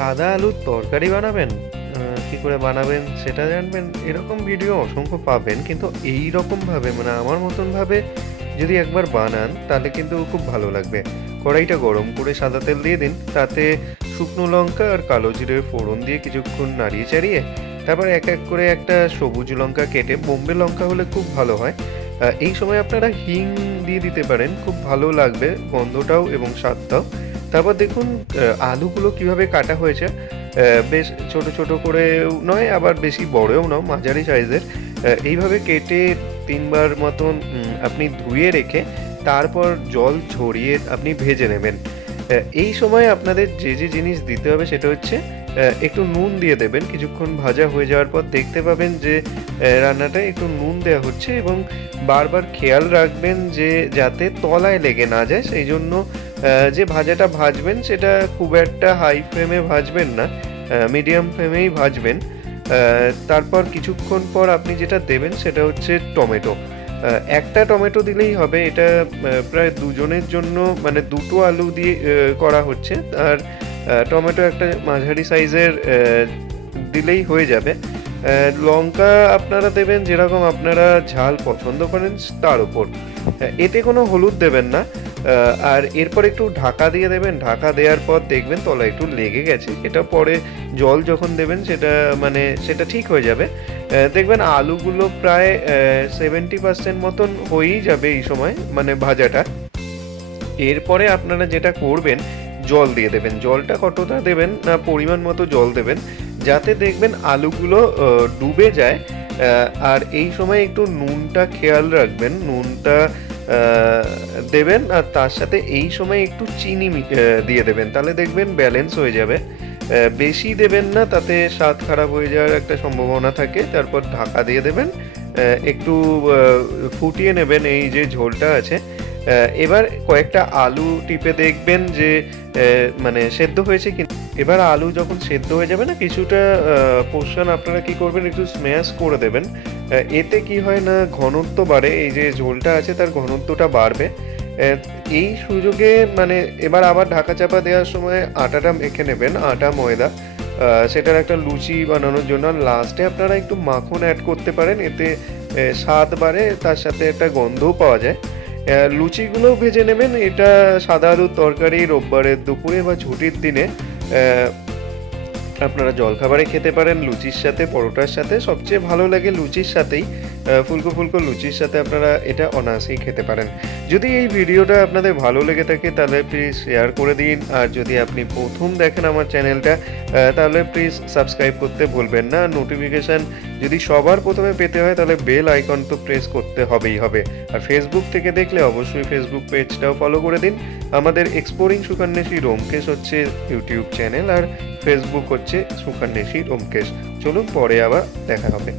সাদা আলুর তরকারি বানাবেন? কি করে বানাবেন সেটা জানবেন। এরকম ভিডিও অসংখ্য পাবেন, কিন্তু এই রকম ভাবে মানে আমার মতন ভাবে যদি একবার বানান, তাহলে কিন্তু খুব ভালো লাগবে। কড়াইটা গরম করে সাদা তেল দিয়ে দিন, তাতে শুকনো লঙ্কা আর কালো জিরের ফোড়ন দিয়ে কিছুক্ষণ নাড়িয়ে চাড়িয়ে, তারপর এক এক করে একটা সবুজ লঙ্কা কেটে, বোম্বে লঙ্কা হলে খুব ভালো হয়। এই সময় আপনারা হিং দিয়ে দিতে পারেন, খুব ভালো লাগবে গন্ধটাও এবং স্বাদটাও। তারপর দেখুন আলুগুলো কীভাবে কাটা হয়েছে বেশ ছোট ছোট করে নয় আবার বেশি বড়ও নয় মাঝারি সাইজের। এইভাবে কেটে তিনবার মতন আপনি ধুয়ে রেখে তারপর জল ছড়িয়ে আপনি ভেজে নেবেন। এই সময় আপনাদের যে যে জিনিস দিতে হবে সেটা হচ্ছে একটু নুন দিয়ে দেবেন। কিছুক্ষণ ভাজা হয়ে যাওয়ার পর দেখতে পাবেন যে আহ, রান্নাটায় একটু নুন দেওয়া হচ্ছে এবং বারবার খেয়াল রাখবেন যে যাতে তলায় লেগে না যায়। সেই জন্য যে ভাজাটা ভাজবেন, সেটা খুব একটা হাই ফ্লেমে ভাজবেন না মিডিয়াম ফ্লেমেই ভাজবেন। তারপর কিছুক্ষণ পর আপনি যেটা দেবেন, সেটা হচ্ছে টমেটো। একটা টমেটো দিলেই হবে, এটা প্রায় দুজনের জন্য মানে দুটো আলু দিয়ে করা হচ্ছে। আর টমেটো একটা মাঝারি সাইজের দিলেই হয়ে যাবে। লঙ্কা আপনারা দেবেন, যেরকম আপনারা ঝাল পছন্দ করেন, তার উপর। এতে কোনো হলুদ দেবেন না। আর এরপর একটু ঢাকা দিয়ে দেবেন। ঢাকা দেওয়ার পর দেখবেন তলা একটু লেগে গেছে। এটা পরে জল যখন দেবেন, সেটা মানে সেটা ঠিক হয়ে যাবে। দেখবেন আলুগুলো প্রায় সেভেন্টি পার্সেন্ট মতন হয়েই যাবে এই সময় মানে ভাজাটা। এরপরে আপনারা যেটা করবেন, জল দিয়ে দেবেন। জলটা কতটা দেবেন না পরিমাণ মতো জল দেবেন, যাতে দেখবেন আলুগুলো ডুবে যায়। আর এই সময় একটু নুনটা খেয়াল রাখবেন। নুনটা দেবেন আর তার সাথে এই সময় একটু চিনি দিয়ে দেবেন। তাহলে দেখবেন ব্যালেন্স হয়ে যাবে। বেশি দেবেন না, তাতে স্বাদ খারাপ হয়ে যাওয়ার একটা সম্ভাবনা থাকে। তারপর ঢাকা দিয়ে দেবেন। একটু ফুটিয়ে নেবেন এই যে ঝোলটা আছে। এবার কয়েকটা আলু টিপে দেখবেন যে মানে সেদ্ধ হয়েছে কি এবার আলু যখন সেদ্ধ হয়ে যাবে না, কিছুটা পোর্শন আপনারা কি করবেন, একটু স্ম্যাশ করে দেবেন। এতে কি হয় না, ঘনত্ব বাড়ে, এই যে ঝোলটা আছে তার ঘনত্বটা বাড়বে। এই সুযোগে মানে এবার আবার ঢাকা চাপা দেওয়ার সময় আটাটা মেখে নেবেন, আটা, ময়দা। সেটার একটা লুচি বানানোর জন্য। লাস্টে আপনারা একটু মাখন অ্যাড করতে পারেন, এতে স্বাদ বাড়ে, তার সাথে একটা গন্ধও পাওয়া যায়। আহ, লুচিগুলো ভেজে নেবেন। এটা সাদা আলুর তরকারি রোববারের দুপুরে বা ছুটির দিনে আপনারা জলখাবারে খেতে পারেন লুচির সাথে পরোটার সাথে। সবচেয়ে ভালো লাগে লুচির সাথেই ফুলকো ফুলকো লুচির সাথে আপনারা এটা অনায়াসেই খেতে পারেন। যদি এই ভিডিওটা আপনাদের ভালো লেগে থাকে, তাহলে প্লিজ শেয়ার করে দিন। আর যদি আপনি প্রথম দেখেন আমার চ্যানেলটা তাহলে প্লিজ সাবস্ক্রাইব করতে ভুলবেন না। নোটিফিকেশান যদি সবার প্রথমে পেতে হয়, তাহলে বেল আইকন তো প্রেস করতে হবেই হবে। আর ফেসবুক থেকে দেখলে অবশ্যই ফেসবুক পেজটাও ফলো করে দিন। আমাদের এক্সপ্লোরিং সুকন্যাসী রোমকেশ হচ্ছে ইউটিউব চ্যানেল আর ফেসবুক হচ্ছে সুকন্যাসী রোমকেশ চলুন পরে আবার দেখা হবে।